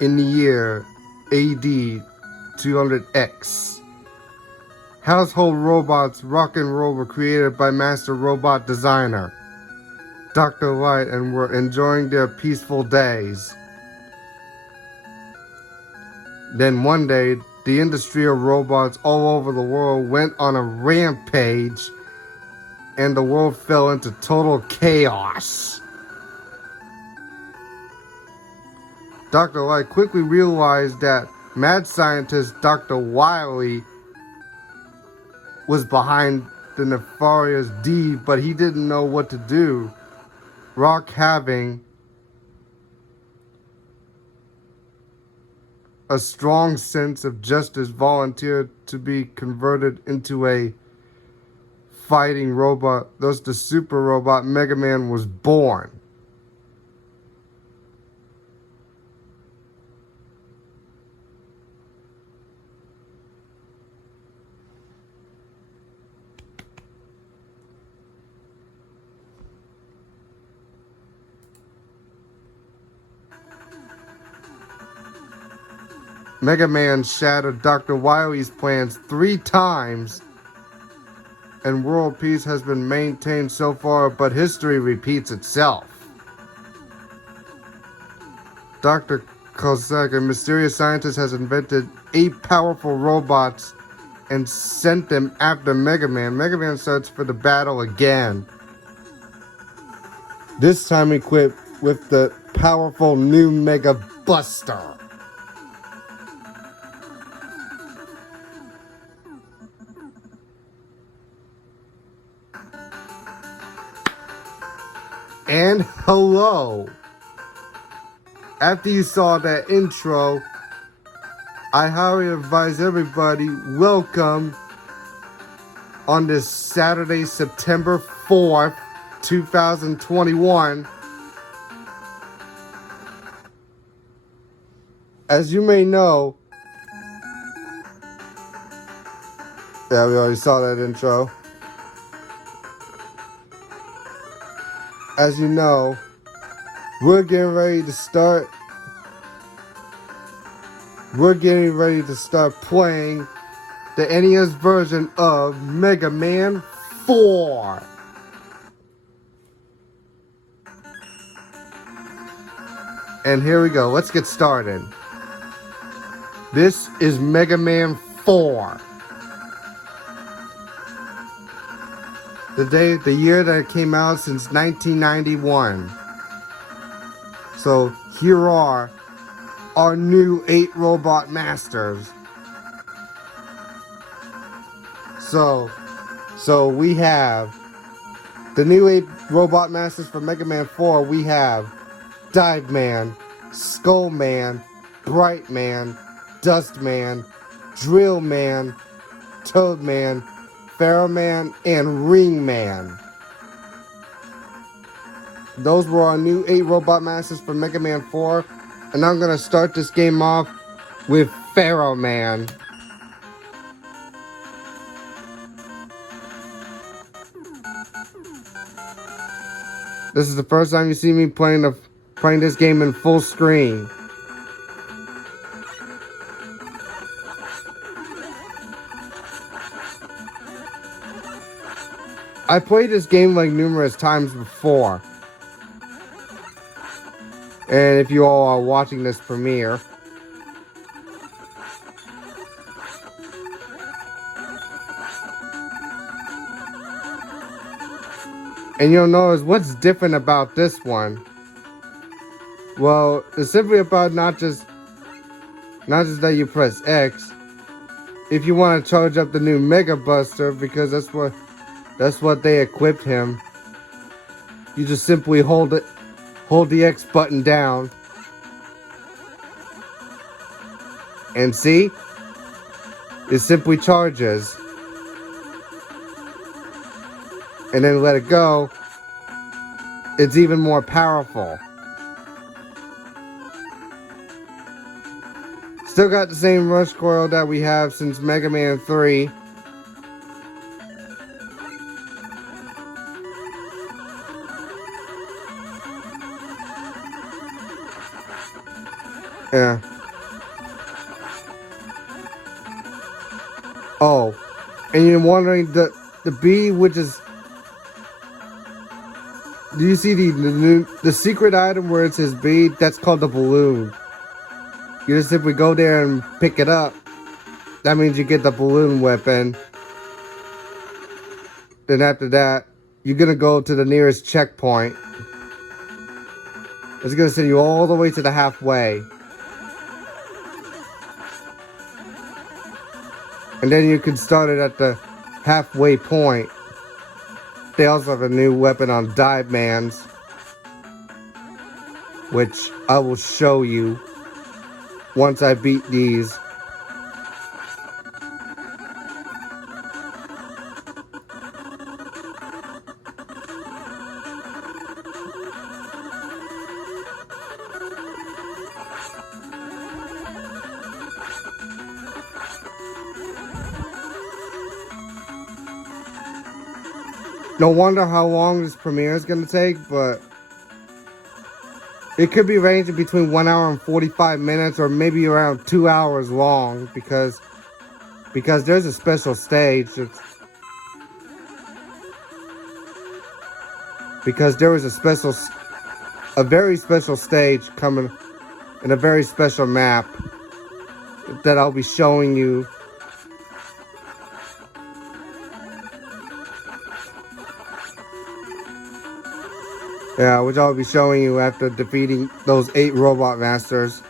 in the year AD 200X. Household robots rock and roll were created by master robot designer Dr. Light and were enjoying their peaceful days. Then one day, the industry of robots all over the world went on a rampage and the world fell into total chaos. Dr. Light quickly realized that mad scientist Dr. Wily was behind the nefarious deed, but he didn't know what to do. Rock, having a strong sense of justice, volunteered to be converted into a fighting robot. Thus, the super robot Mega Man was born. Mega Man shattered Dr. Wily's plans 3 times, and world peace has been maintained so far, but history repeats itself. Dr. Cossack, a mysterious scientist, has invented 8 powerful robots and sent them after Mega Man. Mega Man starts for the battle again. This time equipped with the powerful new Mega Buster. And hello. After you saw that intro, I highly advise everybody, welcome on this Saturday, September 4th, 2021. As you may know, yeah, we already saw that intro. As you know, we're getting ready to start playing the NES version of Mega Man 4. And here we go. Let's get started. This is Mega Man 4. The year that it came out since 1991. So here are our new 8 robot masters. So we have the new 8 robot masters for Mega Man 4. We have Dive Man, Skull Man, Bright Man, Dust Man, Drill Man, Toad Man, Pharaoh Man, and Ring Man. Those were our new 8 robot masters for Mega Man 4. And I'm going to start this game off with Pharaoh Man. This is the first time you see me playing this game in full screen. I played this game like numerous times before. And if you all are watching this premiere, and you'll notice what's different about this one. Well, it's simply about not just that you press X. If you want to charge up the new Mega Buster, because that's what they equipped him. You just simply hold the X button down. And see? It simply charges. And then let it go. It's even more powerful. Still got the same rush coil that we have since Mega Man 3. Yeah. Oh, and you're wondering the bee, which is, do you see the secret item where it says bee? That's called the balloon. You just simply go there and pick it up. That means you get the balloon weapon. Then after that, you're gonna go to the nearest checkpoint. It's gonna send you all the way to the halfway. And then you can start it at the halfway point. They also have a new weapon on Dive Mans, which I will show you once I beat these. No wonder how long this premiere is going to take, but it could be ranging between 1 hour and 45 minutes or maybe around 2 hours long because there's a special stage. Because there is a very special stage coming in a very special map that I'll be showing you. Yeah, which I'll be showing you after defeating those 8 robot masters.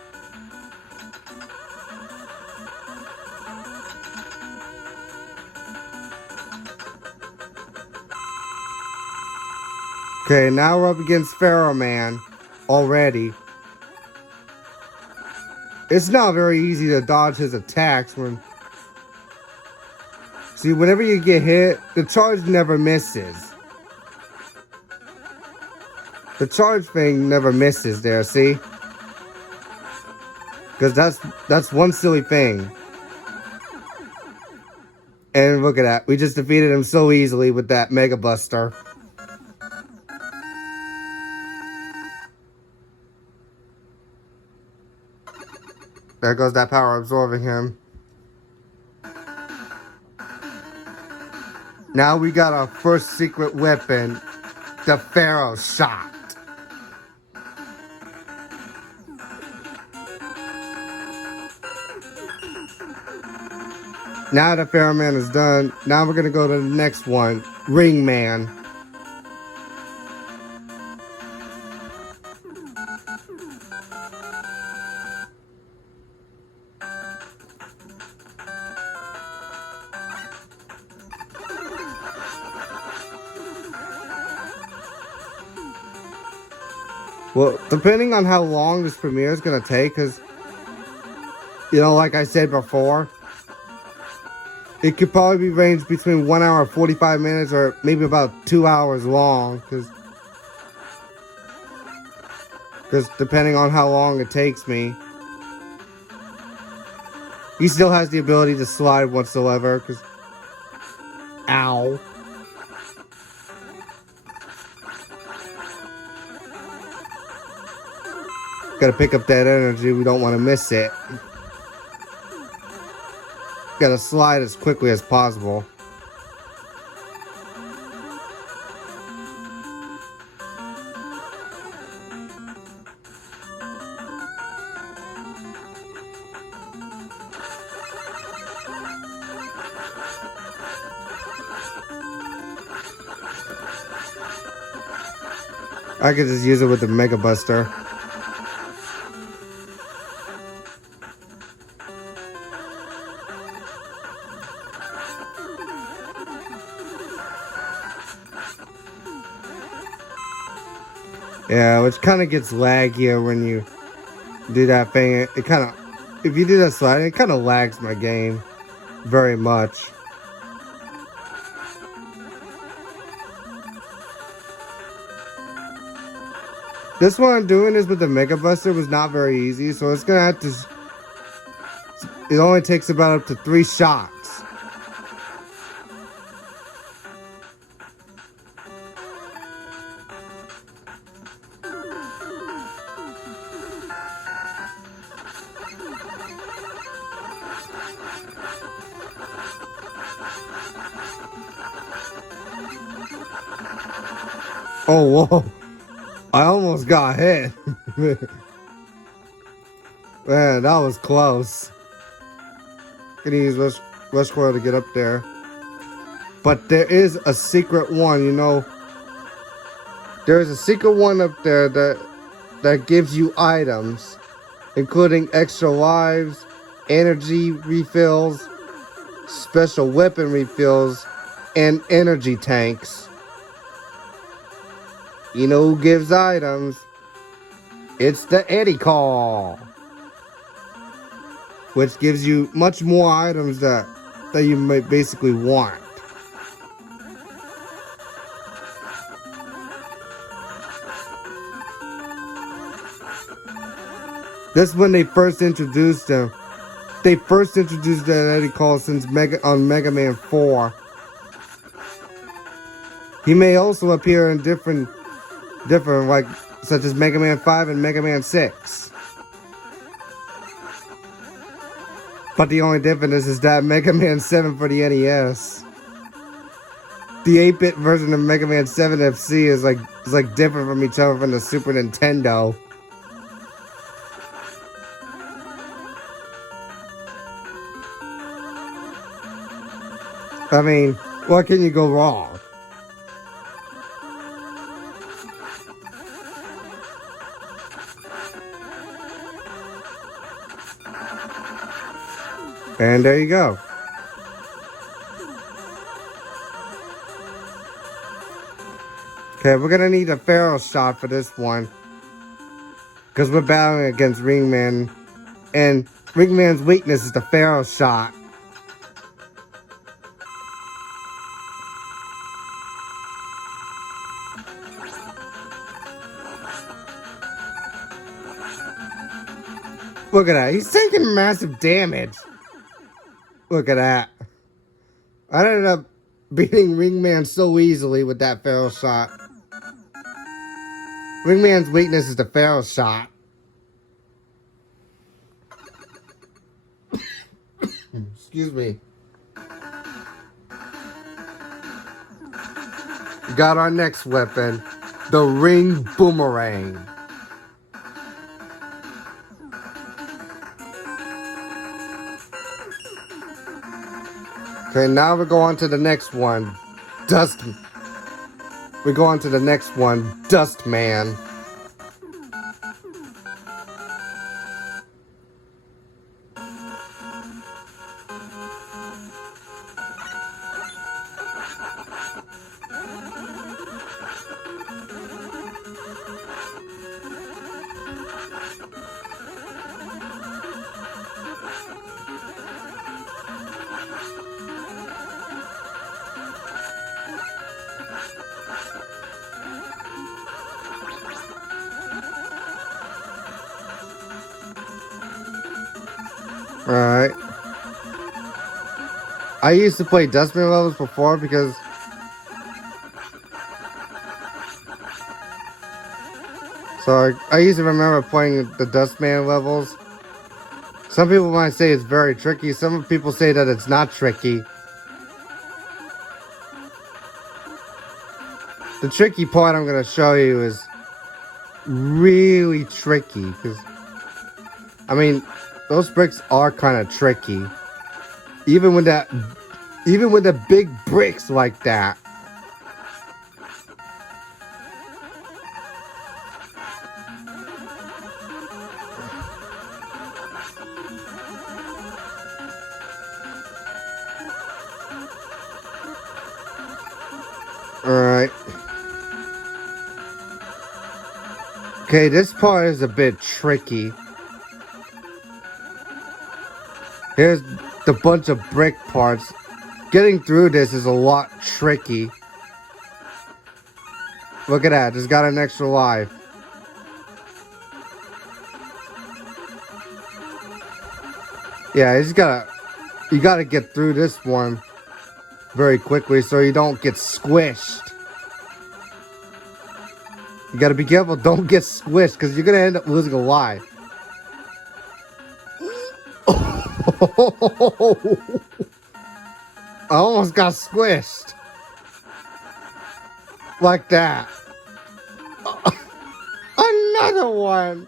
Okay, now we're up against Pharaoh Man already. It's not very easy to dodge his attacks See, whenever you get hit, the charge never misses. The charge thing never misses there, see? Because that's one silly thing. And look at that. We just defeated him so easily with that Mega Buster. There goes that power absorbing him. Now we got our first secret weapon, the Pharaoh Shot. Now the Pharaoh Man is done. Now we're gonna go to the next one, Ring Man. Well, depending on how long this premiere is gonna take, because, you know, like I said before, it could probably be ranged between 1 hour and 45 minutes or maybe about 2 hours long, because depending on how long it takes me. He still has the ability to slide whatsoever, because, ow. Gotta pick up that energy, we don't want to miss it. Gotta slide as quickly as possible. I could just use it with the Mega Buster. Yeah, which kind of gets laggier when you do that thing. It kind of, if you do that sliding, it kind of lags my game very much. This one I'm doing is with the Mega Buster was not very easy, so it's gonna have to. It only takes about up to 3 shots. Oh, whoa. I almost got hit. Man, that was close. Gonna use rush coil to get up there. But there is a secret one, you know. There's a secret one up there that gives you items, including extra lives, energy refills, special weapon refills, and energy tanks. You know who gives items? It's the Eddie Call, which gives you much more items that you might basically want. That's when they first introduced him. They first introduced that Eddie Call since on Mega Man 4. He may also appear in different like such as Mega Man 5 and Mega Man 6. But the only difference is that Mega Man 7 for the NES. The 8-bit version of Mega Man 7 FC is like different from each other from the Super Nintendo. I mean, what can you go wrong? And there you go. Okay, we're gonna need a Pharaoh shot for this one, because we're battling against Ringman, and Ringman's weakness is the Pharaoh shot. Look at that, he's taking massive damage. Look at that. I ended up beating Ringman so easily with that Pharaoh shot. Ringman's weakness is the Pharaoh shot. Excuse me. We got our next weapon, the Ring Boomerang. Okay, now we go on to the next one, Dust Man. Alright. I used to play Dustman levels before because I used to remember playing the Dustman levels. Some people might say it's very tricky. Some people say that it's not tricky. The tricky part I'm going to show you is really tricky because, I mean, those bricks are kind of tricky. Even with the big bricks like that. Alright. Okay, this part is a bit tricky. Here's the bunch of brick parts. Getting through this is a lot tricky. Look at that, just got an extra life. Yeah, you gotta get through this one very quickly so you don't get squished. You gotta be careful, don't get squished, because you're gonna end up losing a life. I almost got squished. Like that. another one.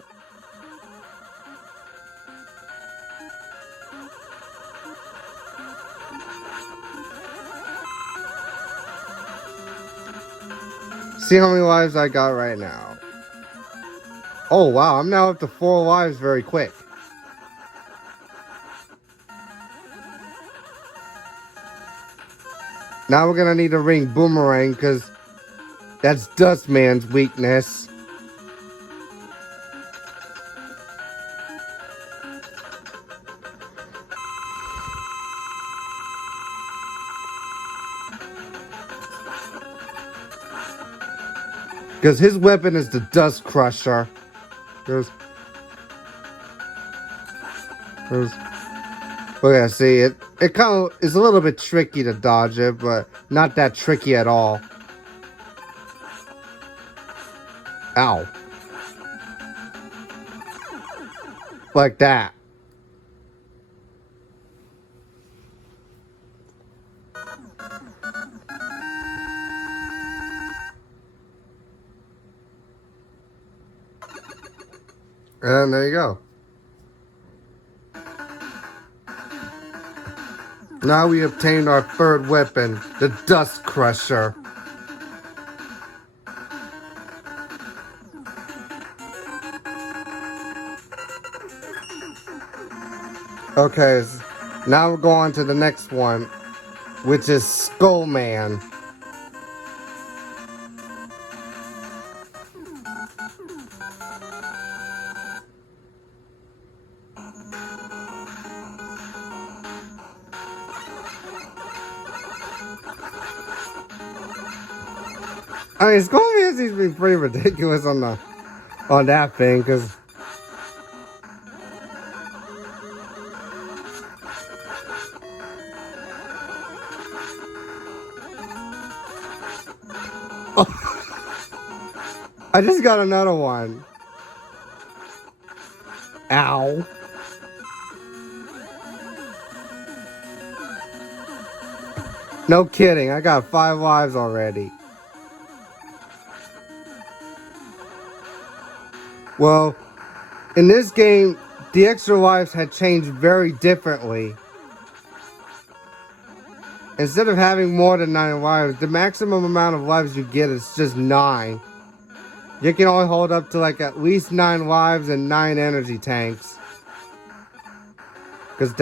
See how many lives I got right now. Oh wow, I'm now up to 4 lives very quick. Now we're gonna need a ring boomerang because that's Dustman's weakness. Because his weapon is the Dust Crusher. Look at see it. It kind of is a little bit tricky to dodge it, but not that tricky at all. Ow. Like that. And there you go. Now we obtained our third weapon, the Dust Crusher. Okay, now we're going to the next one, which is Skull Man. I mean, Skull Man seems to be pretty ridiculous on that thing, because I just got another one. Ow. No kidding, I got 5 lives already. Well, in this game, the extra lives had changed very differently. Instead of having more than 9 lives, the maximum amount of lives you get is just 9. You can only hold up to like at least 9 lives and 9 energy tanks. Because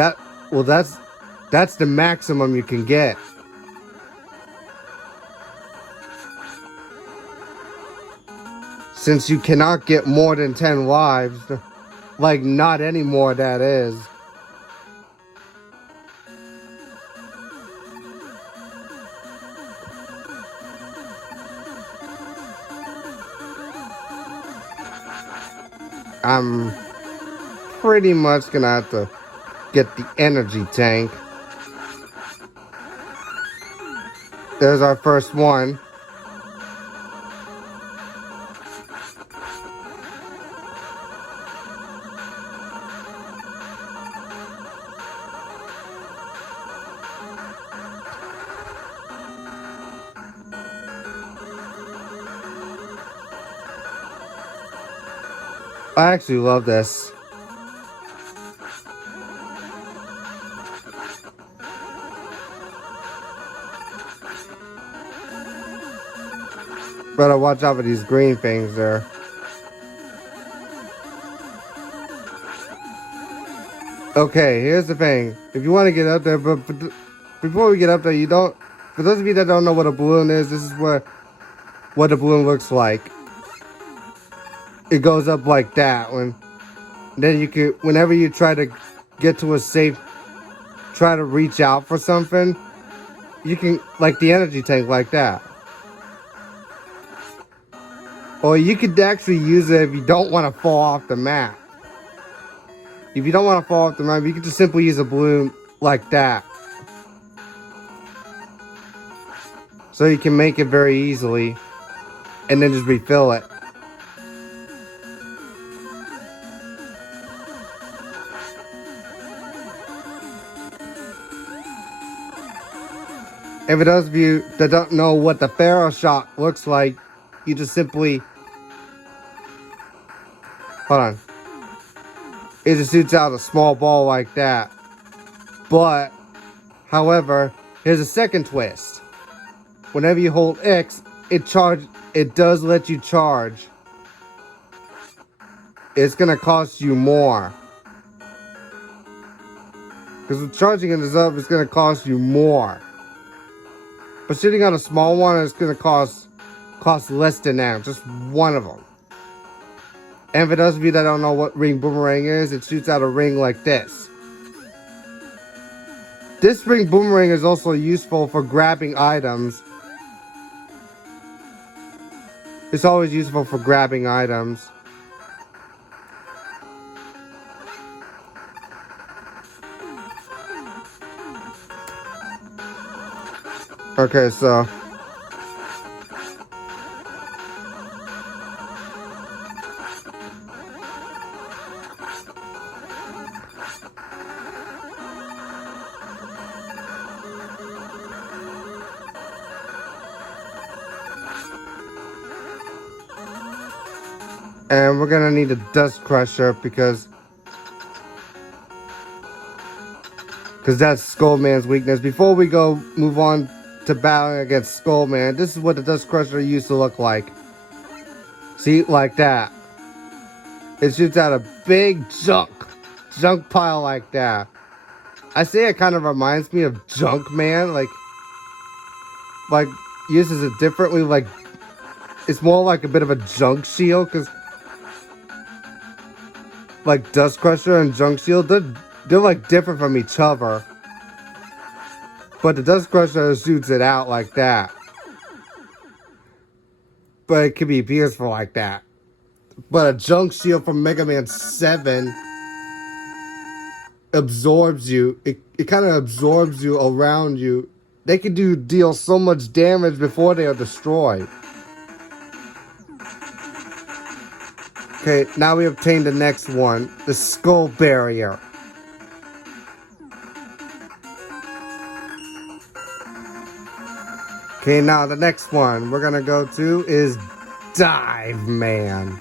that's the maximum you can get. Since you cannot get more than 10 lives, like not anymore that is. I'm pretty much gonna have to get the energy tank. There's our first one. I actually love this. Better watch out for these green things there. Okay, here's the thing. If you want to get up there, but before we get up there, you don't... For those of you that don't know what a balloon is, this is what a balloon looks like. It goes up like that. Then you can, whenever you try to get to a safe, try to reach out for something, you can, like the energy tank, like that. Or you could actually use it if you don't want to fall off the map. If you don't want to fall off the map, you can just simply use a balloon like that. So you can make it very easily, and then just refill it. And for those of you that don't know what the Pharaoh shot looks like, you just simply Hold on. It just shoots out a small ball like that. But, however, here's a second twist. Whenever you hold X, it does let you charge. It's gonna cost you more. Because with charging it is up, it's gonna cost you more. But shooting out a small one is gonna cost less than that. Just one of them. And for those of you that don't know what ring boomerang is, it shoots out a ring like this. This ring boomerang is also useful for grabbing items. It's always useful for grabbing items. Okay, so and we're gonna need a dust crusher because that's Skullman's weakness. Before we move on to battling against Skullman, this is what the dust crusher used to look like. See, like that. It shoots out a big junk pile like that. I say it kind of reminds me of Junk Man, like uses it differently. Like it's more like a bit of a junk shield, because like Dust Crusher and Junk Shield, they're like different from each other. But the Dust Crusher shoots it out like that. But it can be useful like that. But a Junk Shield from Mega Man 7 absorbs you. It kind of absorbs you around you. They can deal so much damage before they are destroyed. Okay, now we obtain the next one, the Skull Barrier. Okay, now the next one we're gonna go to is Dive Man.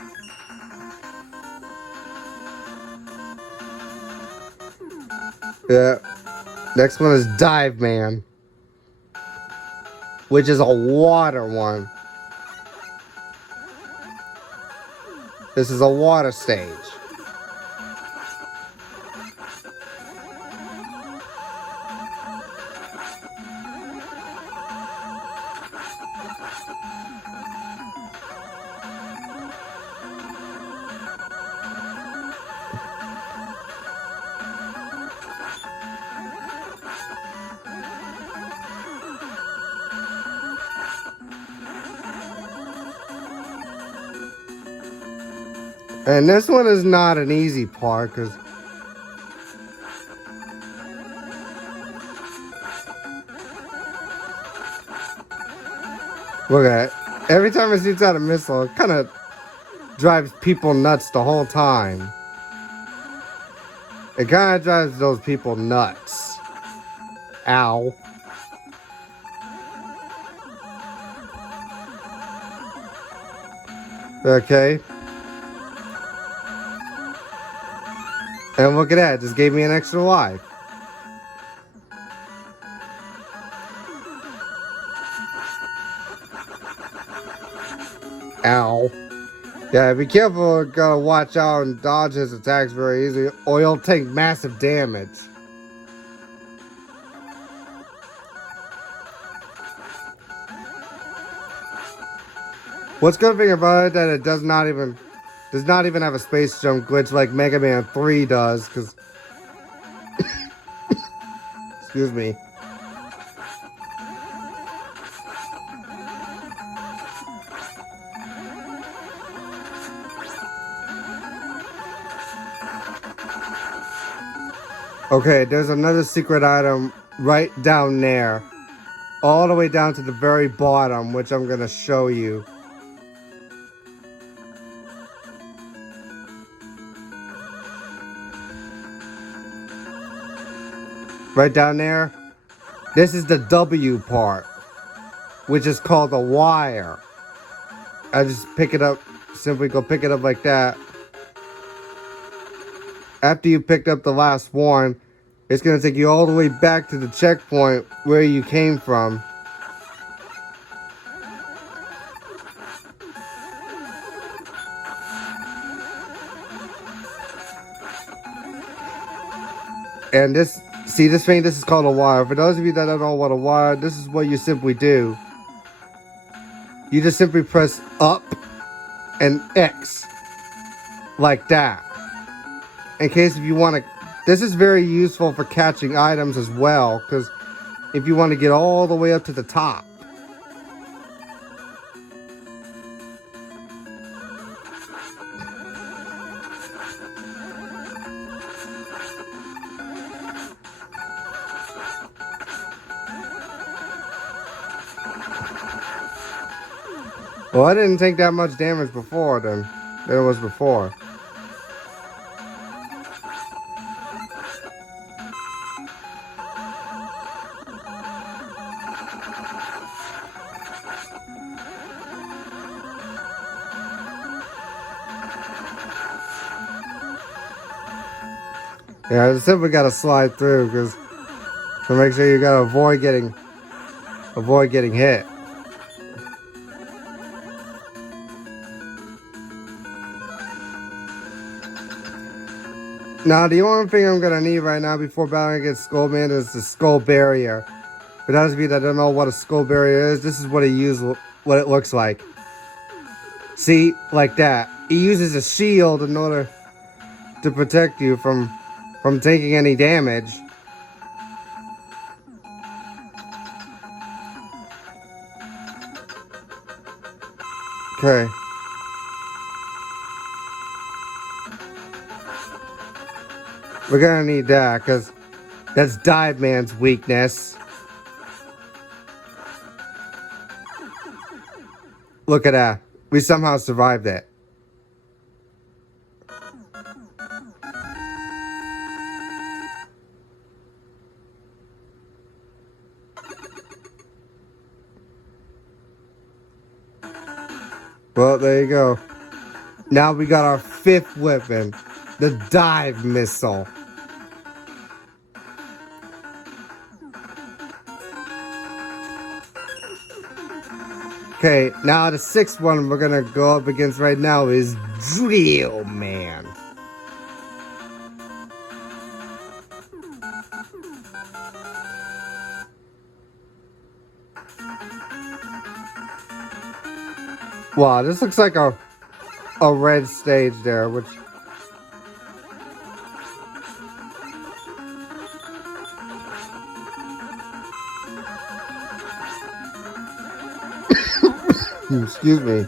Yeah, next one is Dive Man, which is a water one. This is a water stage. And this one is not an easy part, because look at it. Every time it shoots out a missile, it kind of drives people nuts the whole time. It kind of drives those people nuts. Ow. Okay. And look at that, it just gave me an extra life. Ow. Yeah, be careful, gotta watch out and dodge his attacks very easily, or you'll take massive damage. What's good thing about it that it does not even have a space jump glitch like Mega Man 3 does, because excuse me. Okay, there's another secret item right down there, all the way down to the very bottom, which I'm gonna show you. Right down there, this is the W part, which is called a wire. I just pick it up, simply go pick it up like that. after you picked up the last one, it's going to take you all the way back to the checkpoint where you came from. And this thing, this is called a wire. For those of you that don't know what a wire, this is what you simply do. You just simply press up and X like that. In case if you want to, this is very useful for catching items as well, because if you want to get all the way up to the top. Well, I didn't take that much damage before than it was before. Yeah, I simply gotta slide through because to make sure you gotta avoid getting hit. Now, the only thing I'm gonna need right now before battling against Skull Man is the skull barrier. For those of you that don't know what a skull barrier is, this is what it looks like. See, like that. He uses a shield in order to protect you from taking any damage. Okay. We're gonna need that, because that's Dive Man's weakness. Look at that. We somehow survived it. Well, there you go. Now we got our 5th weapon, the dive missile. Okay, now the 6th one we're gonna go up against right now is Drill Man. Wow, this looks like a red stage there, which excuse me.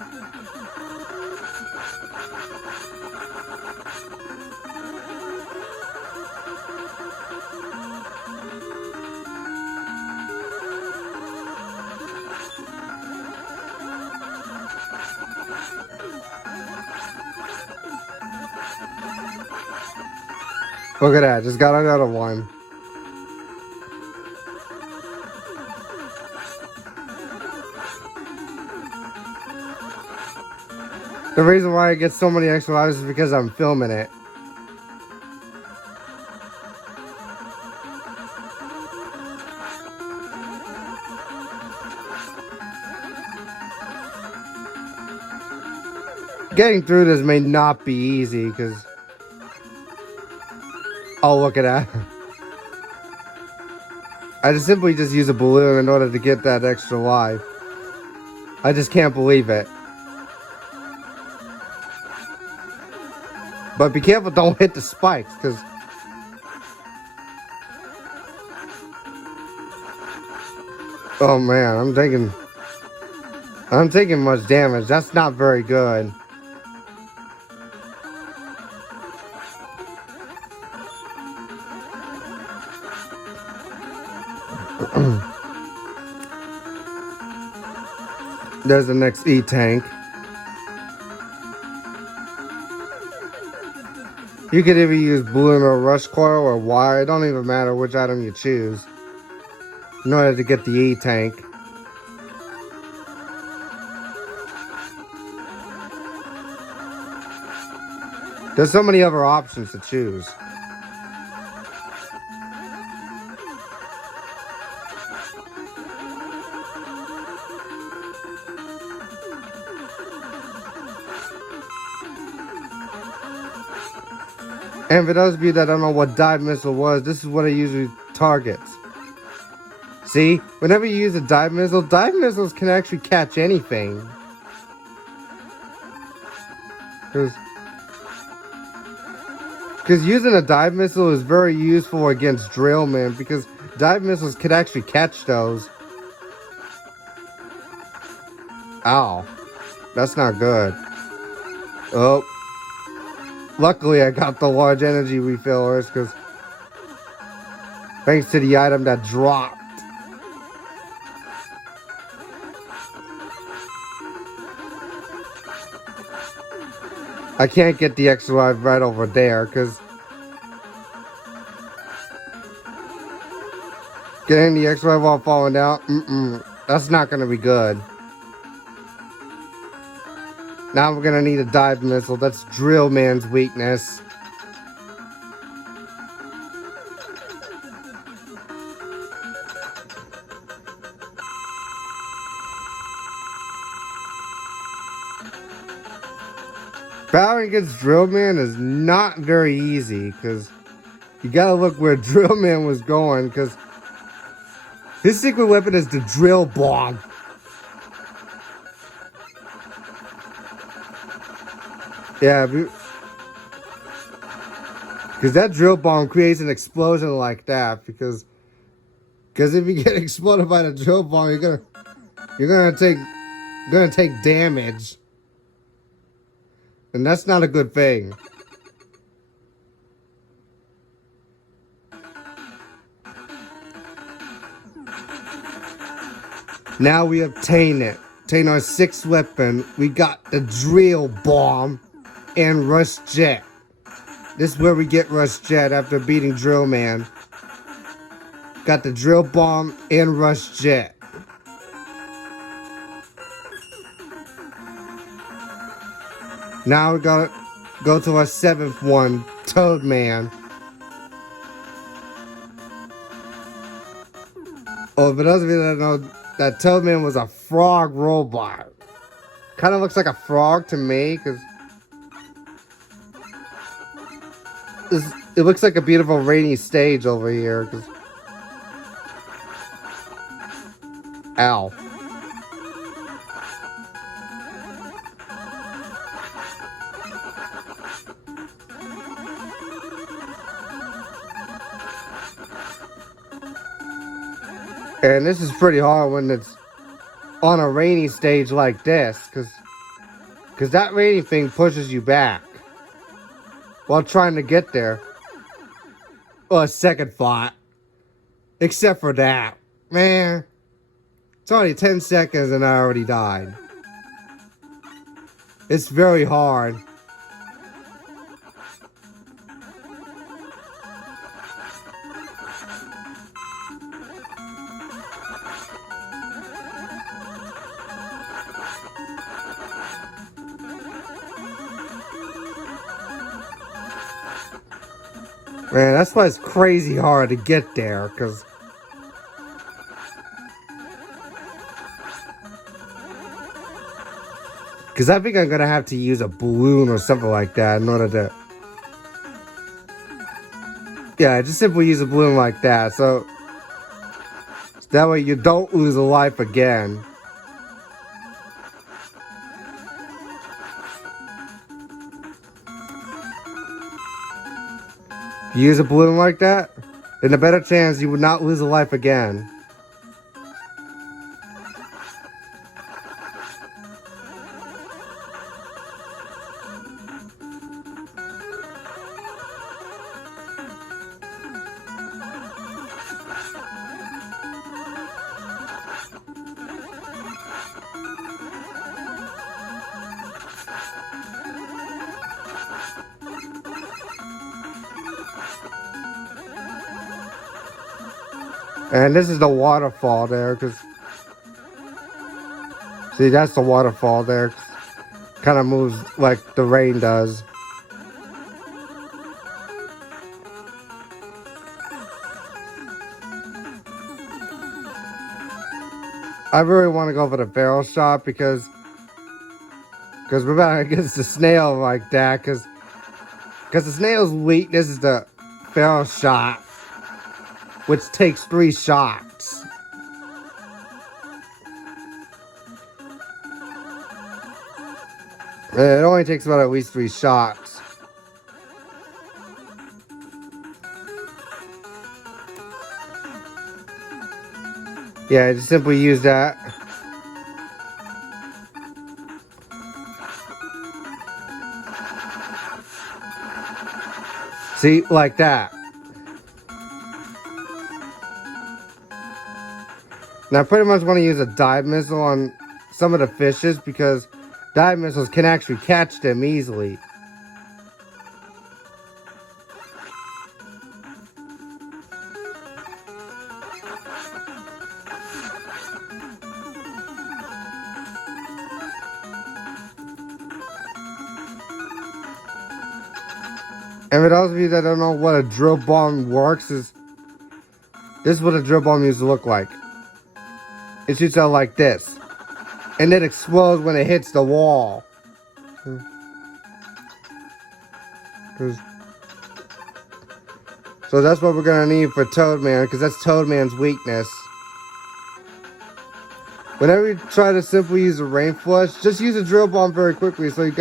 Look at that, just got another one. The reason why I get so many extra lives is because I'm filming it. Getting through this may not be easy, because... Oh, look at that. I just simply use a balloon in order to get that extra life. I just can't believe it. But be careful, don't hit the spikes, because... Oh man, I'm taking much damage. That's not very good. There's the next E-tank. You could either use balloon or rush coil or wire. It don't even matter which item you choose in order to get the E-tank. There's so many other options to choose. And for those of you that don't know what dive missile was, this is what it usually targets. See, whenever you use a dive missiles can actually catch anything. Because using a dive missile is very useful against drillmen, because dive missiles can actually catch those. Ow. That's not good. Oh. Luckily, I got the large energy refillers, because thanks to the item that dropped. I can't get the extra life right over there, because getting the extra life while falling down, that's not going to be good. Now we're going to need a dive missile. That's Drill Man's weakness. Battling against Drill Man is not very easy, because you gotta look where Drill Man was going, because his secret weapon is the drill bomb. Yeah, because that drill bomb creates an explosion like that. Because if you get exploded by the drill bomb, you're gonna take damage. And that's not a good thing. Now we obtain our sixth weapon. We got the drill bomb and rush jet. This is where we get rush jet after beating Drill Man. Got the drill bomb and rush jet. Now we gotta go to our seventh one, Toad Man. Oh, for those of you that know, that Toad Man was a frog robot. Kind of looks like a frog to me, because it looks like a beautiful rainy stage over here. Ow. And this is pretty hard when it's on a rainy stage like this, because that rainy thing pushes you back while trying to get there. Well, a second thought. Except for that. Man, it's only 10 seconds and I already died. It's very hard. Man, that's why it's crazy hard to get there, because I think I'm going to have to use a balloon or something like that in order to... Yeah, just simply use a balloon like that, so that way you don't lose a life again. If you use a balloon like that, then a better chance you would not lose a life again. And this is the waterfall there, because... See, that's the waterfall there. Kind of moves like the rain does. I really want to go for the barrel shot, because we're about against the snail like that, because Because the snail's weakness is the Pharaoh shot, which takes 3 shots. It only takes about at least 3 shots. Yeah, just simply use that. See, like that. Now I pretty much want to use a dive missile on some of the fishes because dive missiles can actually catch them easily. And for those of you that don't know what a drill bomb works, this is what a drill bomb used to look like. It shoots out like this. And it explodes when it hits the wall. So that's what we're going to need for Toad Man, because that's Toad Man's weakness. Whenever you try to simply use a rain flush, just use a drill bomb very quickly. So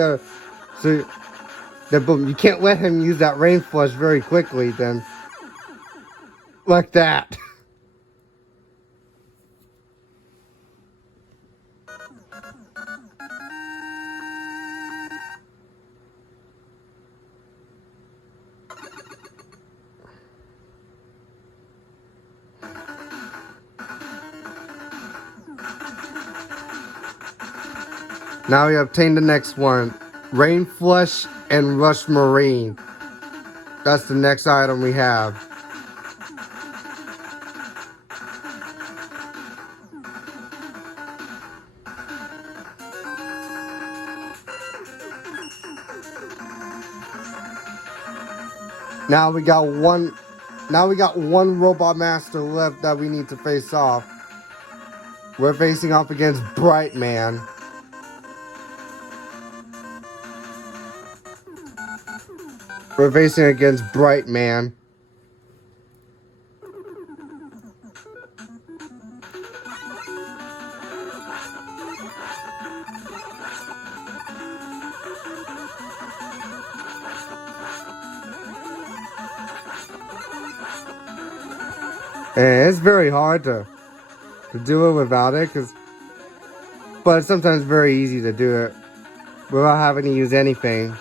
boom, you can't let him use that rain flush very quickly then. Like that. Now we obtain the next one. Rain Flush and Rush Marine. That's the next item we have. Now we got one Robot Master left that we need to face off. We're facing off against Bright Man. We're facing against Bright Man. And it's very hard to do it without it, but it's sometimes very easy to do it without having to use anything.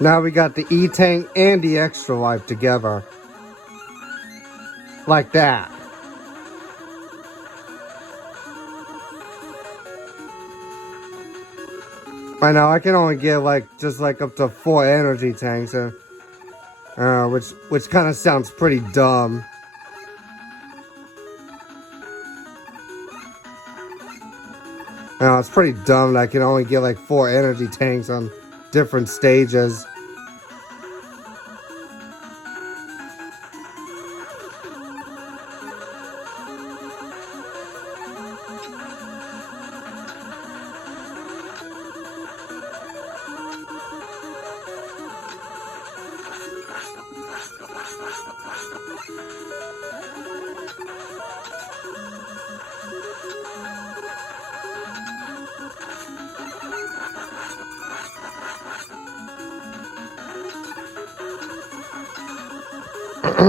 Now we got the E-Tank and the Extra Life together. Like that. I know, I can only get just up to 4 energy tanks, which kind of sounds pretty dumb. No, it's pretty dumb that I can only get 4 energy tanks on different stages. Yeah,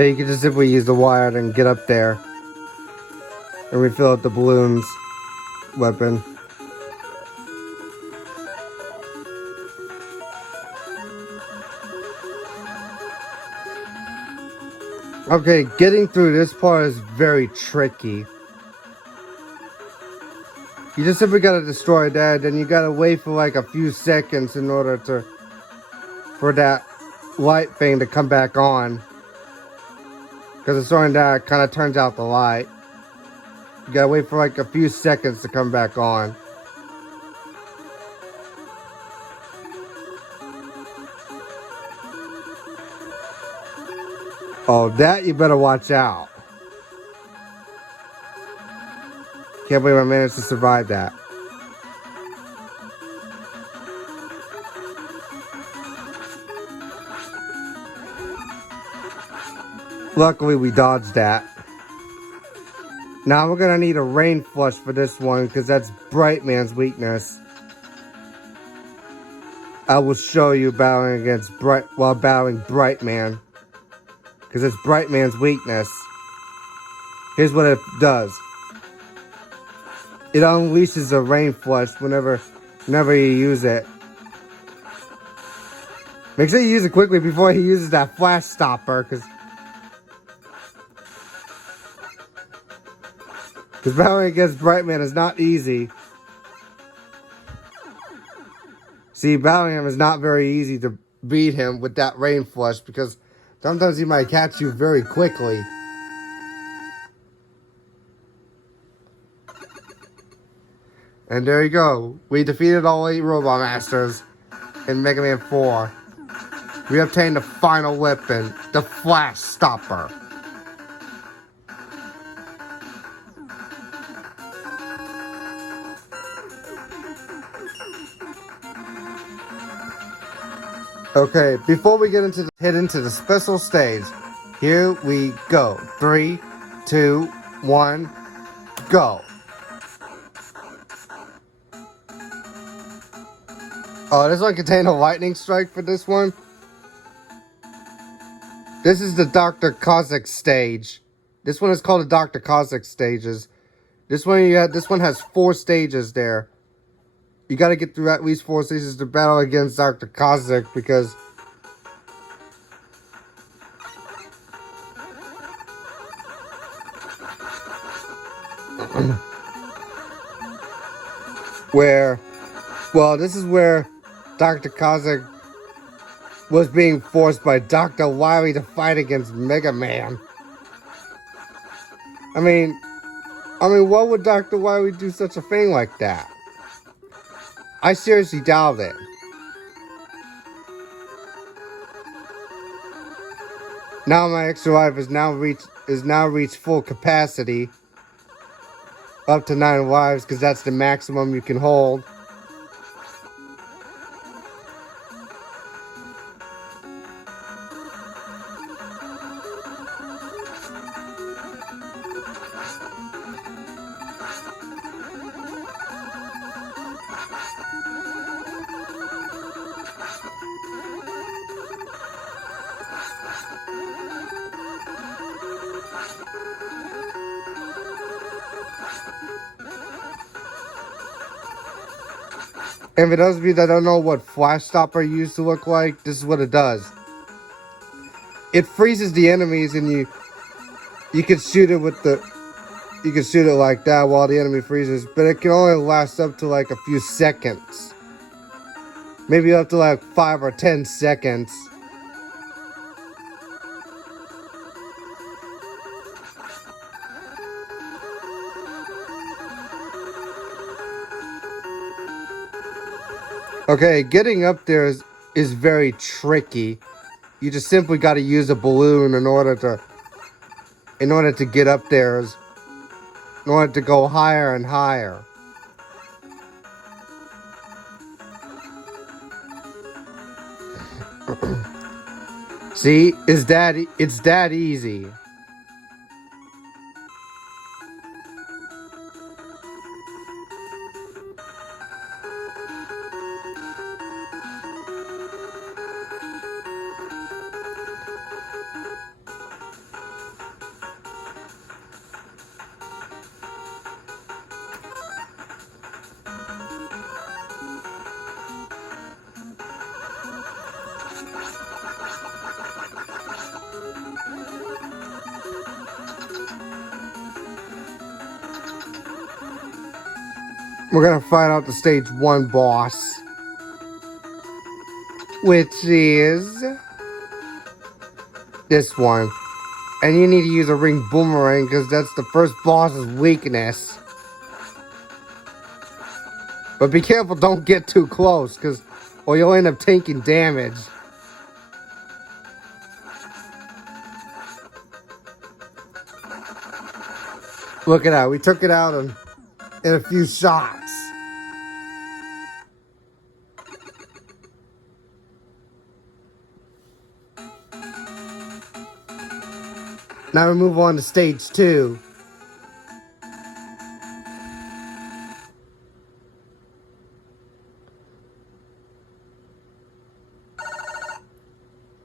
you can just simply use the wire and get up there and refill up the balloon's weapon. Okay, getting through this part is very tricky. You just simply gotta destroy that, and you gotta wait for like a few seconds in order for that light thing to come back on. Because destroying that kind of turns out the light. You gotta wait for like a few seconds to come back on. Oh, that you better watch out. Can't believe I managed to survive that. Luckily, we dodged that. Now we're gonna need a rain flush for this one because that's Bright Man's weakness. I will show you battling against while battling Bright Man. Because it's Bright Man's weakness. Here's what it does. It unleashes a rain flush whenever you use it. Make sure you use it quickly before he uses that flash stopper, because battling against Bright Man is not easy. See, battling him is not very easy to beat him with that rain flush, because sometimes he might catch you very quickly. And there you go. We defeated all 8 Robot Masters in Mega Man 4. We obtained the final weapon, the Flash Stopper. Okay, before we get head into the special stage, here we go. 3, 2, 1, go. Oh, this one contained a lightning strike for this one. This is the Dr. Cossack stage. This one is called the Dr. Cossack Stages. This one has 4 stages there. You gotta get through at least 4 stages to battle against Dr. Cossack, because this is where Dr. Cossack was being forced by Dr. Wily to fight against Mega Man. I mean, why would Dr. Wily do such a thing like that? I seriously doubt it. Now my extra life is now reached full capacity. Up to 9 lives, because that's the maximum you can hold. And for those of you that don't know what Flash Stopper used to look like, this is what it does. It freezes the enemies, and you can shoot it like that while the enemy freezes, but it can only last up to like a few seconds. Maybe up to like 5 or 10 seconds. Okay, getting up there is very tricky. You just simply got to use a balloon in order to get up there, in order to go higher and higher. See, it's that easy. we're gonna find out the stage 1 boss, which is this one. And you need to use a ring boomerang because that's the first boss's weakness. But be careful, don't get too close, or you'll end up taking damage. Look at that, we took it out in a few shots. Now we move on to stage 2.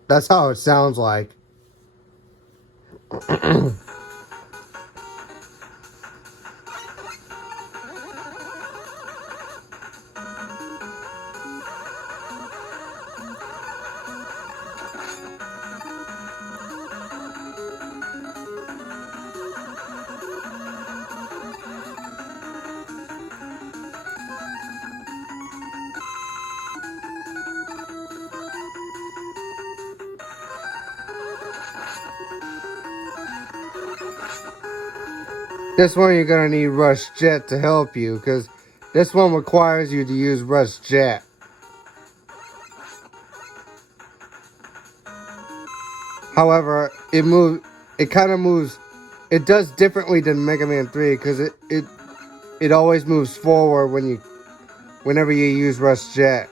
That's how it sounds like. This one you're gonna need Rush Jet to help you, because this one requires you to use Rush Jet. However, it kind of moves, it does differently than Mega Man 3, because it always moves forward whenever you use Rush Jet.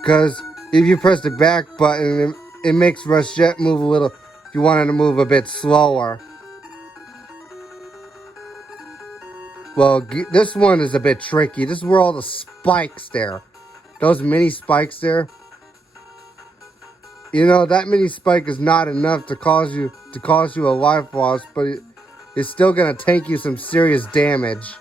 Because if you press the back button, it makes Rush Jet move a little. You wanted to move a bit slower. Well, this one is a bit tricky. This is where all the spikes there. Those mini spikes there. You know, that mini spike is not enough to cause you a life loss, but it's still gonna take you some serious damage.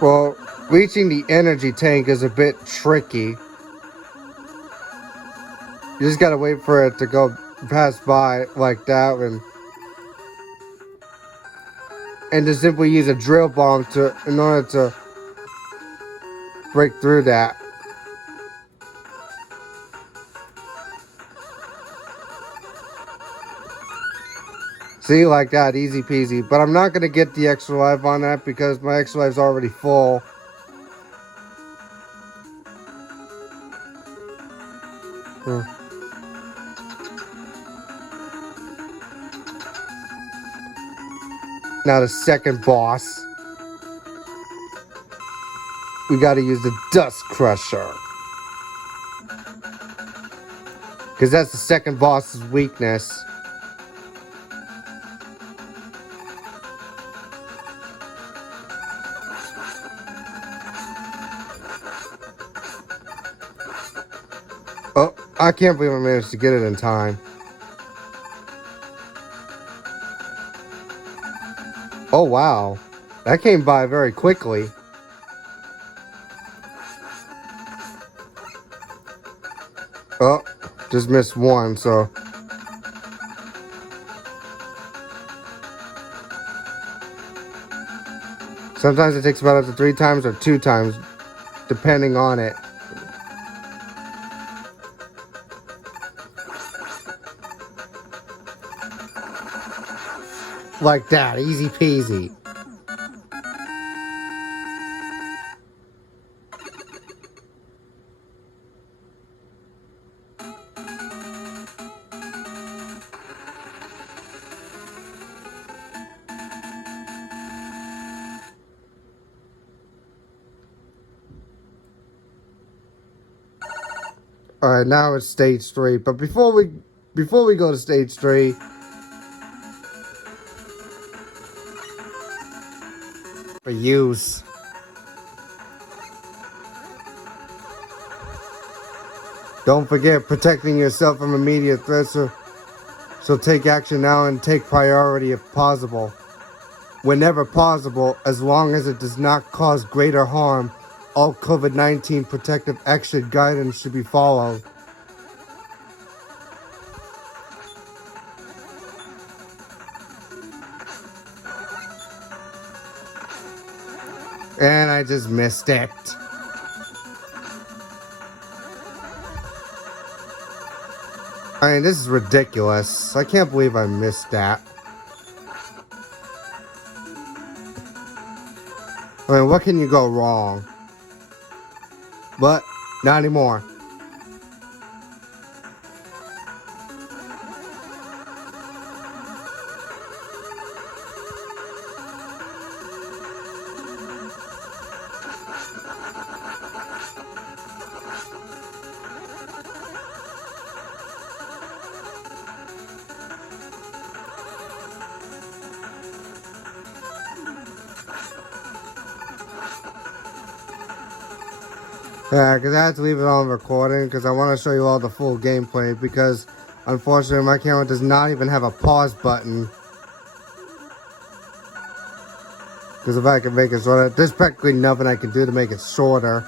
Well, reaching the energy tank is a bit tricky. You just gotta wait for it to go pass by like that, and to simply use a drill bomb in order to break through that. See, like that, easy peasy. But I'm not gonna get the extra life on that because my extra life's already full. Now the second boss. We gotta use the Dust Crusher. Because that's the second boss's weakness. Oh, I can't believe I managed to get it in time. Oh, wow. That came by very quickly. Oh, just missed one, so. Sometimes it takes about up to 3 times or 2 times, depending on it. Like that, easy peasy. Alright, now it's stage 3. But before we go to stage 3, for use. Don't forget protecting yourself from immediate threats, so take action now and take priority if possible. Whenever possible, as long as it does not cause greater harm, all COVID-19 protective action guidance should be followed. And I just missed it. I mean, this is ridiculous. I can't believe I missed that. I mean, what can you go wrong? But, not anymore. Yeah, because I had to leave it on recording because I want to show you all the full gameplay because unfortunately my camera does not even have a pause button. Because if I can make it shorter, there's practically nothing I can do to make it shorter.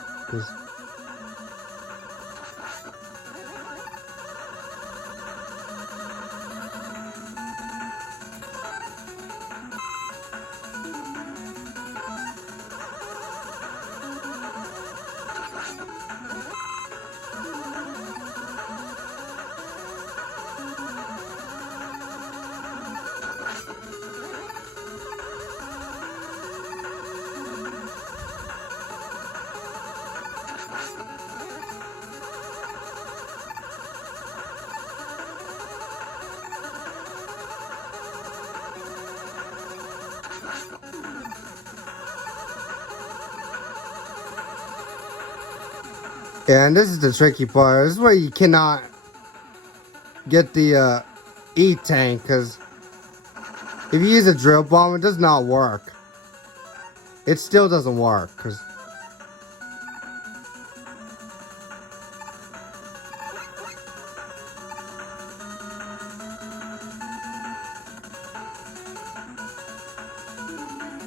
Yeah, and this is the tricky part. This is where you cannot get the E-tank, because if you use a drill bomb, it does not work. It still doesn't work, because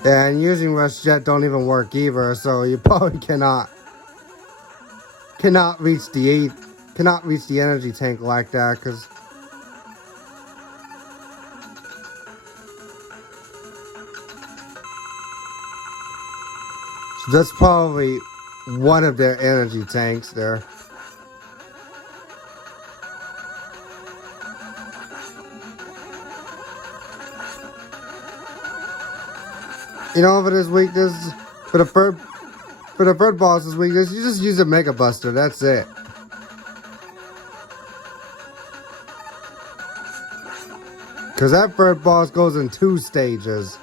yeah, and using Rush Jet don't even work either, so you probably cannot reach the energy tank like that, because that's probably one of their energy tanks there. You know what his weakness for the third boss's weakness? You just use a Mega Buster. That's it. Because that third boss goes in 2 stages.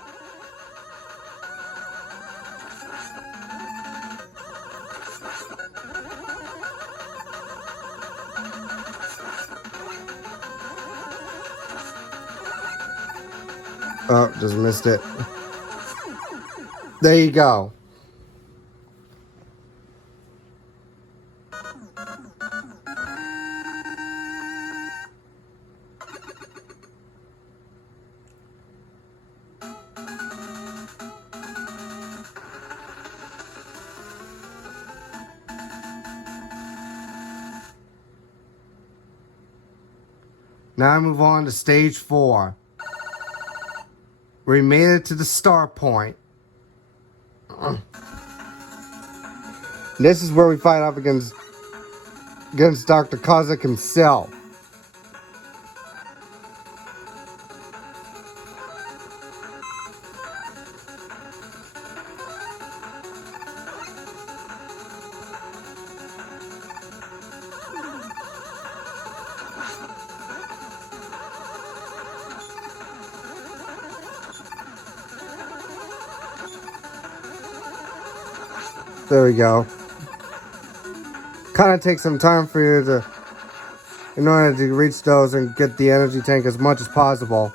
Oh, just missed it. There you go. Now I move on to stage 4. We made it to the start point. This is where we fight off against Dr. Cossack himself. There we go. Kind of takes some time for you to in order to reach those and get the energy tank as much as possible.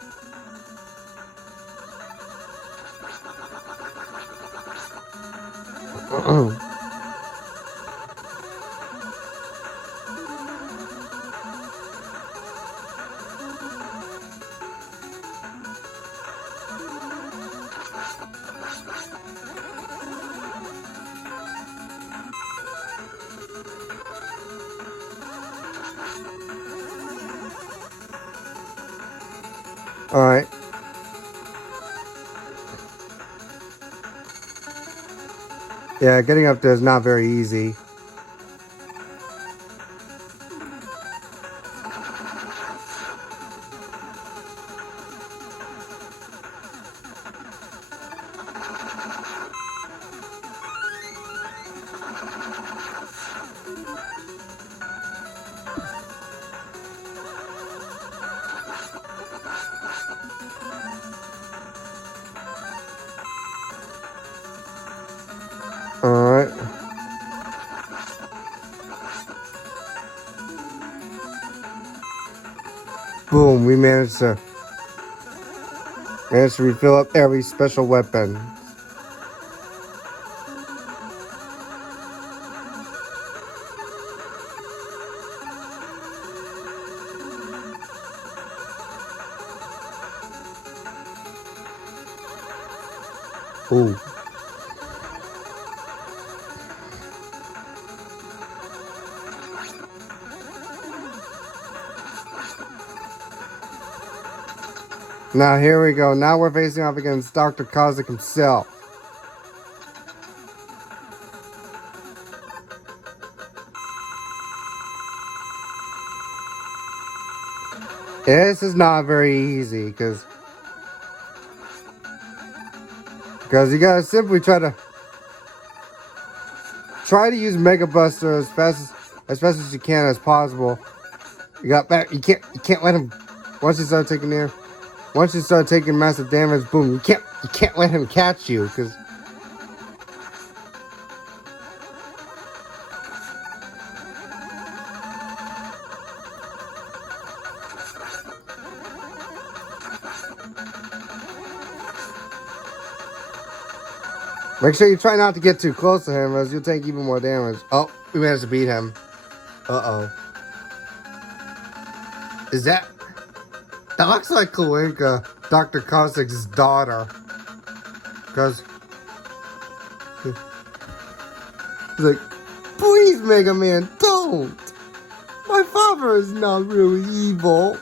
Alright. Yeah, getting up there is not very easy. Alright. Boom, we managed to refill up every special weapon. Ooh. Now here we go. Now we're facing off against Dr. Cossack himself. This is not very easy because you gotta simply try to use Mega Buster as fast as you can as possible. You can't let him once you start taking massive damage, boom, you can't let him catch you because make sure you try not to get too close to him, as you'll take even more damage. Oh, we managed to beat him. Uh-oh. That looks like Kalinka, Dr. Cossack's daughter. Because he's like, please, Mega Man, don't! My father is not really evil.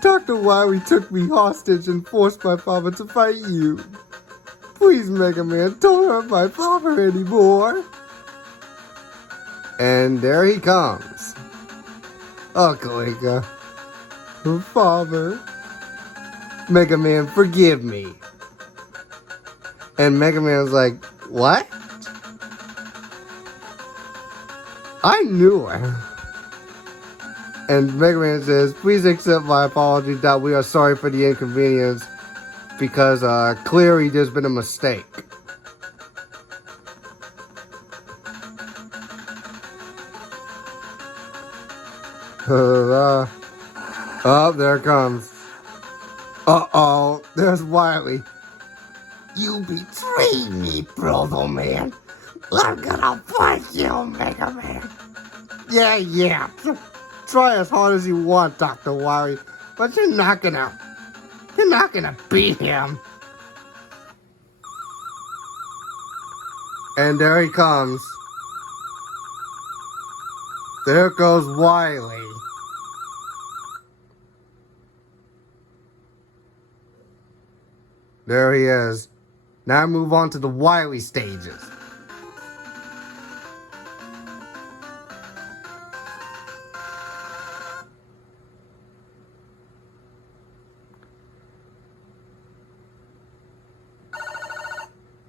Dr. Wily took me hostage and forced my father to fight you. Please, Mega Man, don't hurt my father anymore. And there he comes. Oh, Kalinka. Father. Mega Man, forgive me. And Mega Man's like, what? I knew it. And Mega Man says, please accept my apology that we are sorry for the inconvenience because clearly there's been a mistake. Oh, there it comes. Uh-oh, there's Wily. You betrayed me, Pharaoh Man. I'm gonna fight you, Mega Man. Yeah. Try as hard as you want, Dr. Wily, but you're not gonna beat him. And there he comes. There goes Wily. There he is. Now move on to the Wily Stages.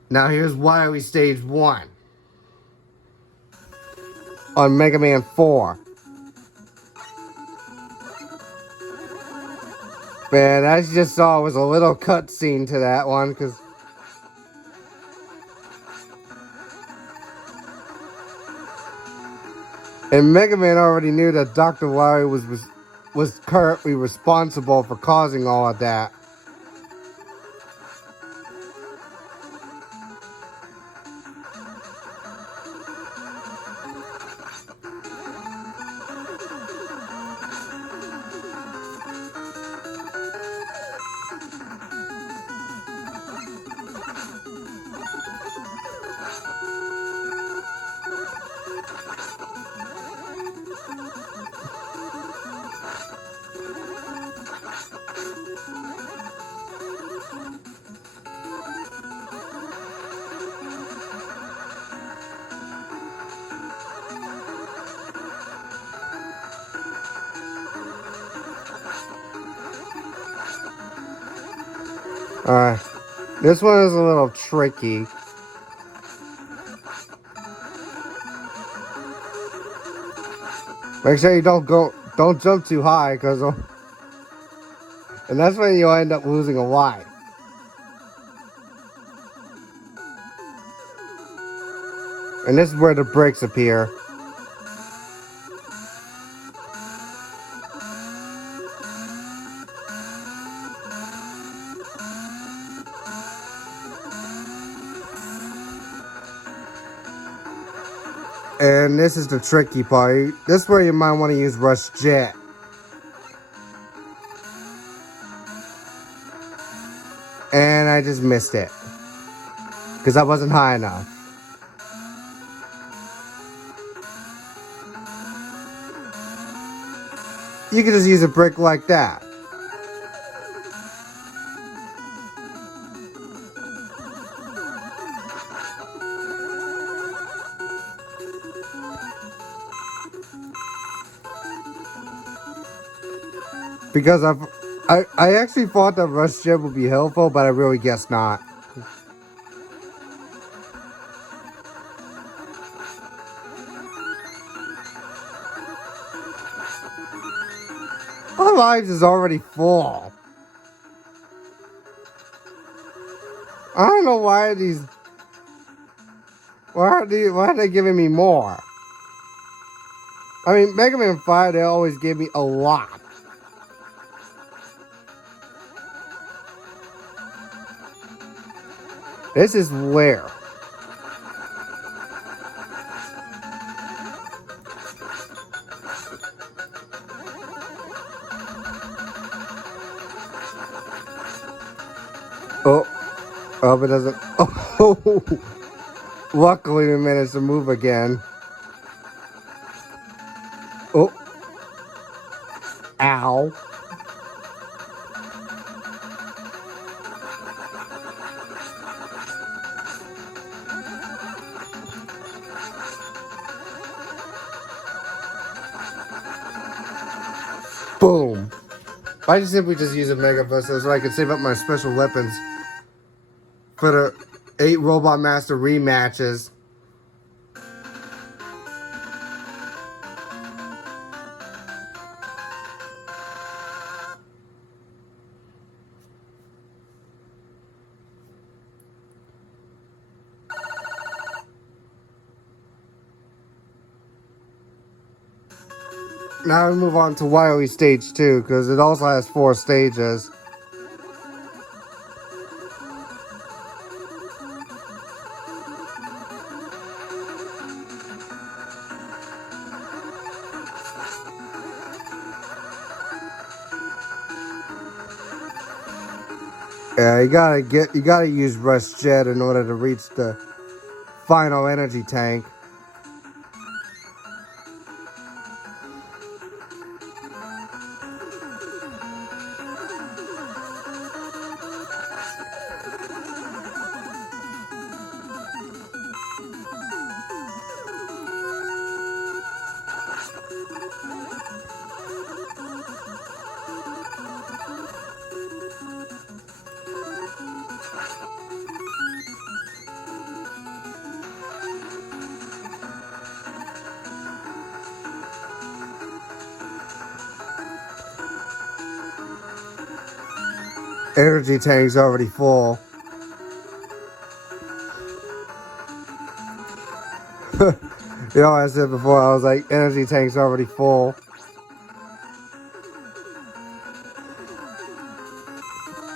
Now here's Wily Stage 1. On Mega Man 4. Man, as you just saw was a little cutscene to that one, because And Mega Man already knew that Dr. Wily was currently responsible for causing all of that. Alright. This one is a little tricky. Make sure you don't jump too high, and that's when you'll end up losing a life. And this is where the bricks appear. And this is the tricky part. This is where you might want to use Rush Jet. And I just missed it. Because I wasn't high enough. You can just use a brick like that. Because I actually thought that Rush Jet would be helpful, but I really guess not. My lives is already full. I don't know why are they giving me more? I mean, Mega Man 5, they always give me a lot. This is where. Oh, it doesn't. Oh, luckily we managed to move again. Oh, ow. Boom. I just simply use a Mega Buster so I can save up my special weapons for the 8 Robot Master rematches. Now we move on to Wily Stage 2, because it also has 4 stages. Yeah, you gotta use Rush Jet in order to reach the final energy tank. Energy tank's already full. You know, I said before, I was like, energy tank's already full.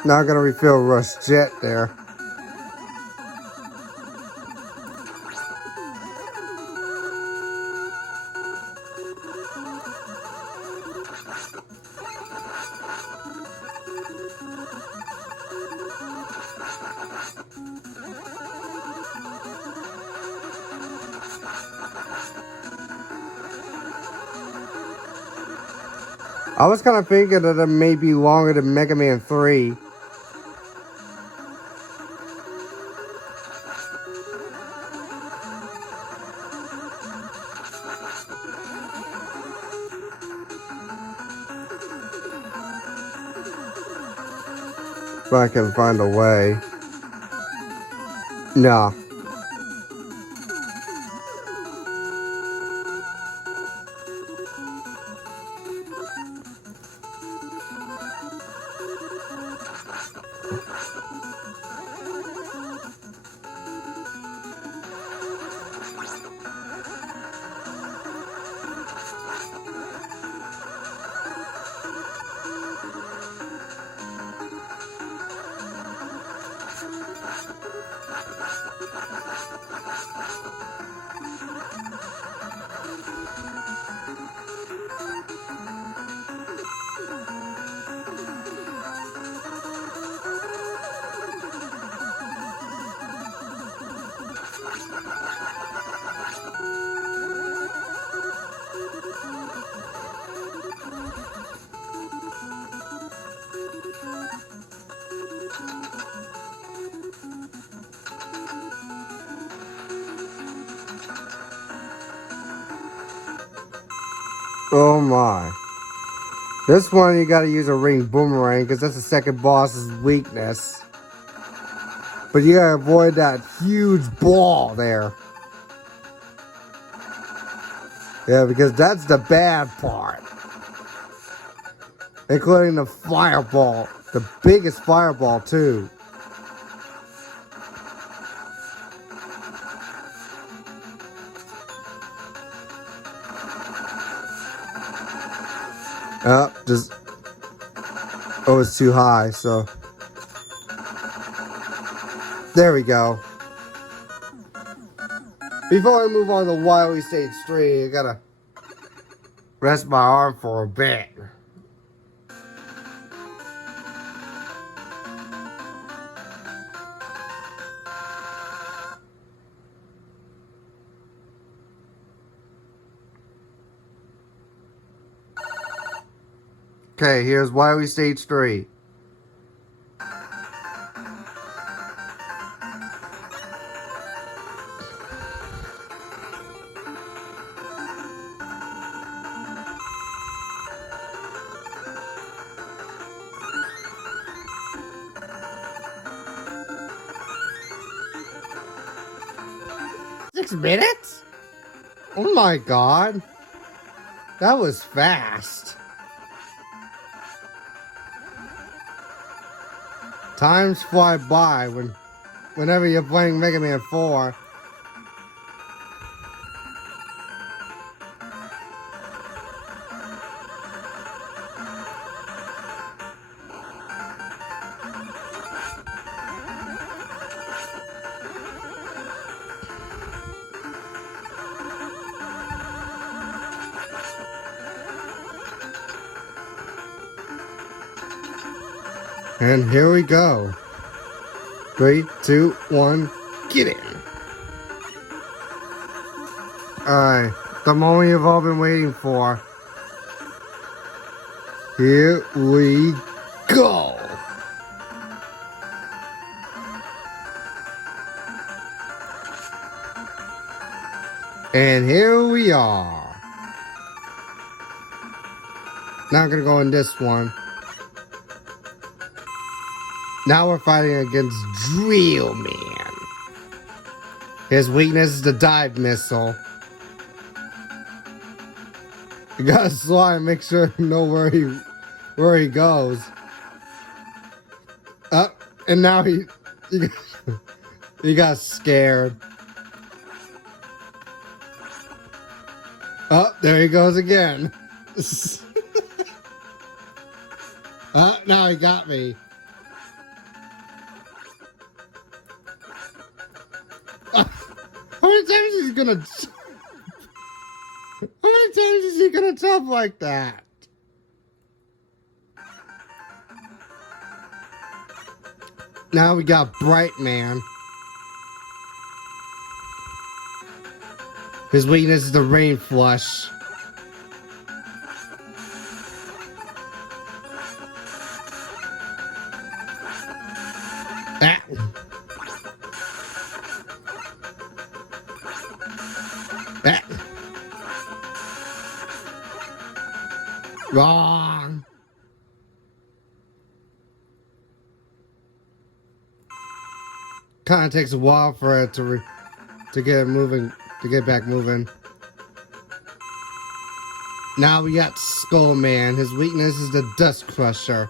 Not gonna refill Rush Jet there. I was kind of thinking that it may be longer than Mega Man 3. But I can find a way. No. Oh my. This one you gotta use a ring boomerang because that's the second boss's weakness. But you gotta avoid that huge ball there. Yeah, because that's the bad part. Including the fireball. The biggest fireball too. Oh, it's too high, so. There we go. Before I move on to Wily Stage 3, I gotta rest my arm for a bit. Okay, here's Wily Stage 3. Minutes? Oh my god. That was fast. Times fly by whenever you're playing Mega Man 4. And here we go. 3, 2, 1, get in. Alright, the moment you've all been waiting for. Here we go. And here we are. Now I'm gonna go in this one. Now we're fighting against Drill Man. His weakness is the dive missile. You gotta slide and make sure you know where he goes. Up and now he got scared. Oh, there he goes again. Now he got me. How many times is he gonna... How many times is he gonna jump like that? Now we got Bright Man. His weakness is the rain flush. Ah. Ah. Wrong. Kind of takes a while for it to get it moving, to get back moving. Now we got Skull Man. His weakness is the Dust Crusher.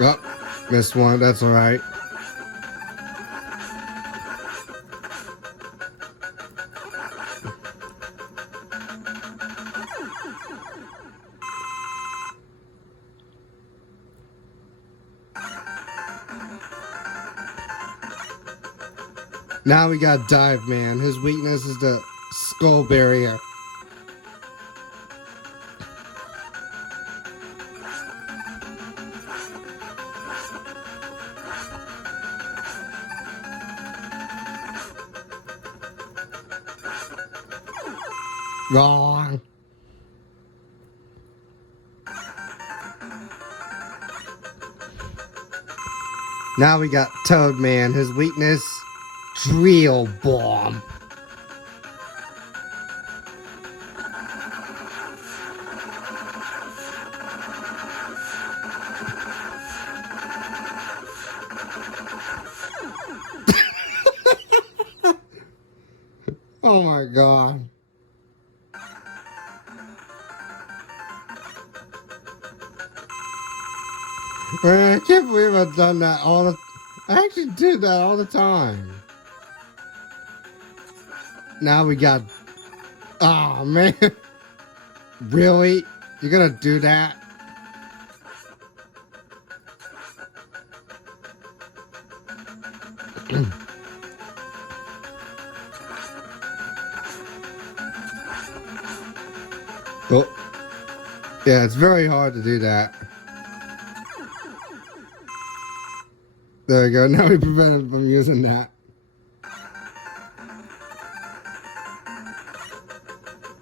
Oh, missed one. That's all right. Now we got Dive Man. His weakness is the Skull Barrier. Wrong. Now we got Toad Man. His weakness, Drill Bomb. Oh my god. Man, I can't believe I've done that all the... I actually did that all the time. Now we got... Oh, man. Really? You're gonna do that? Oh. Yeah, it's very hard to do that. There we go. Now we prevented him from using that.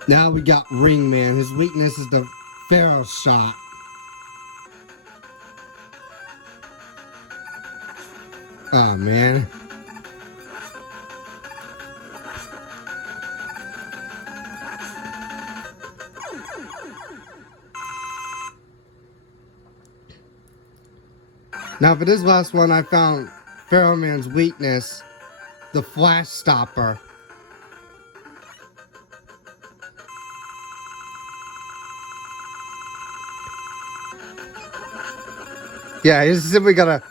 Now we got Ring Man. His weakness is the Pharaoh Shot. Oh, man. Now for this last one, I found Pharaoh Man's weakness, the Flash Stopper. Yeah, you simply gotta...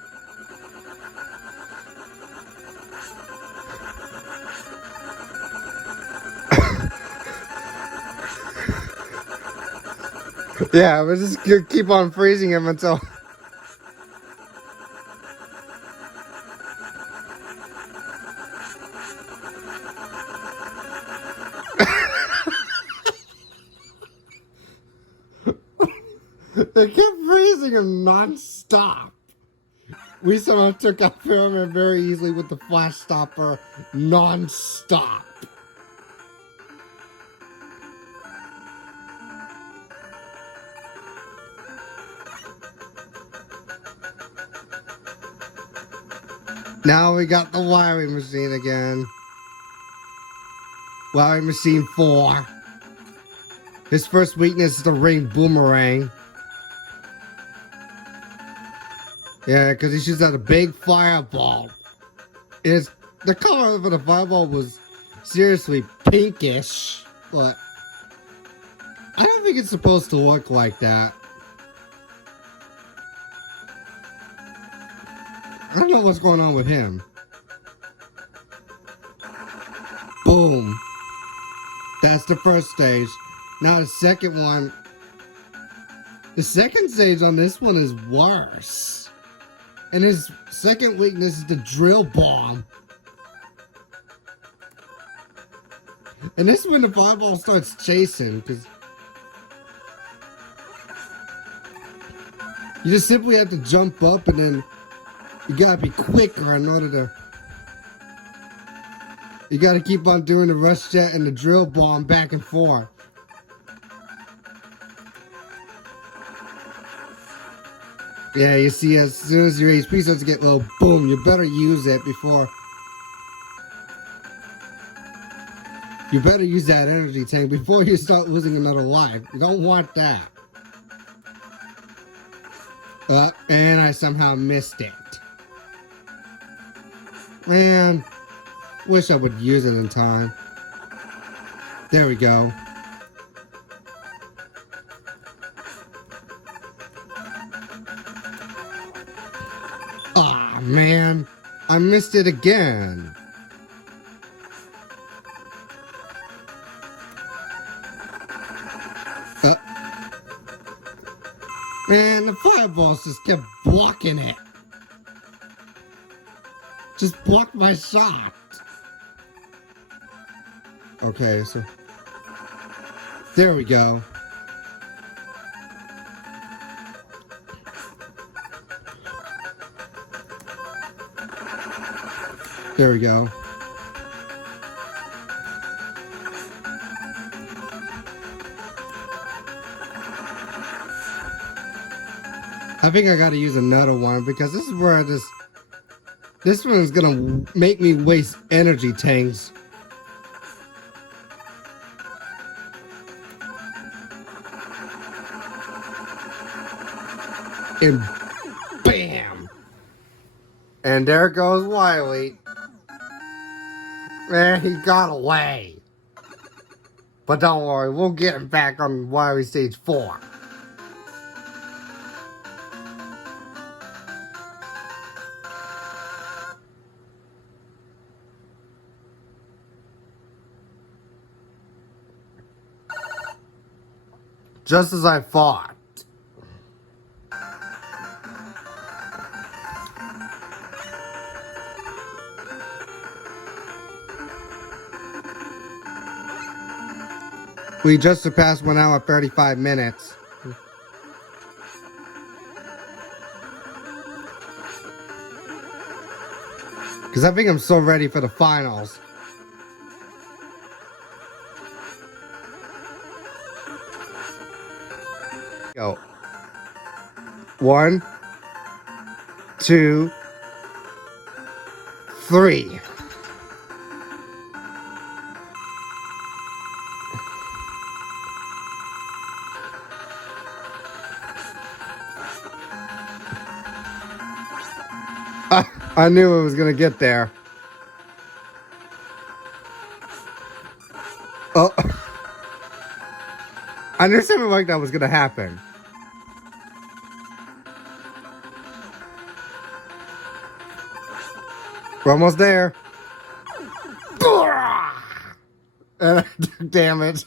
Yeah, we're just gonna keep on freezing him until... They kept freezing him non-stop. We somehow took out Pharaoh Man very easily with the Flash Stopper non-stop. Now we got the wiring machine again. Wiring machine 4. His first weakness is the ring boomerang. Yeah, because he shoots out a big fireball. The color of the fireball was seriously pinkish, but I don't think it's supposed to look like that. I don't know what's going on with him. Boom. That's the first stage. Now the second one. The second stage on this one is worse. And his second weakness is the drill bomb. And this is when the fireball starts chasing, because you just simply have to jump up, and then you gotta be quicker in order to. You gotta keep on doing the rush jet and the drill bomb back and forth. Yeah, you see, as soon as your HP starts to get low, boom, you better use it before. You better use that energy tank before you start losing another life. You don't want that. And I somehow missed it. Man, wish I would use it in time. There we go. Aw, man, I missed it again. Man, the fireballs just kept blocking it. Just blocked my shot. Okay, so there we go. There we go. I think I gotta use another one, because this is where this one is gonna make me waste energy tanks. And bam! And there goes Wily. Man, he got away. But don't worry, we'll get him back on Wily Stage 4. Just as I thought. We just surpassed 1 hour 35 minutes. Because I think I'm so ready for the finals. Go. 1, 2, 3. I knew it was gonna get there. Oh. I knew something like that was gonna happen. We're almost there. And I took damage.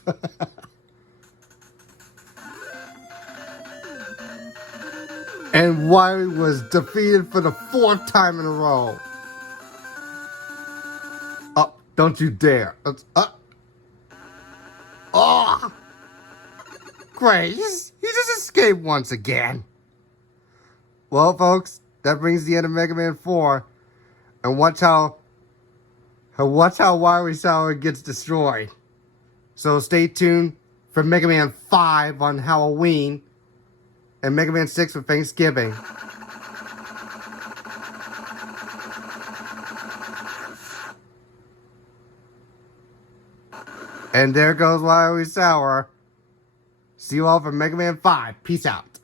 And Wily was defeated for the 4th time in a row. Oh, don't you dare. Oh! Grace, he just escaped once again. Well, folks, that brings the end of Mega Man 4. And watch how Wily Sour gets destroyed. So stay tuned for Mega Man 5 on Halloween. And Mega Man 6 for Thanksgiving. And there goes Wily Sour. See you all for Mega Man 5. Peace out.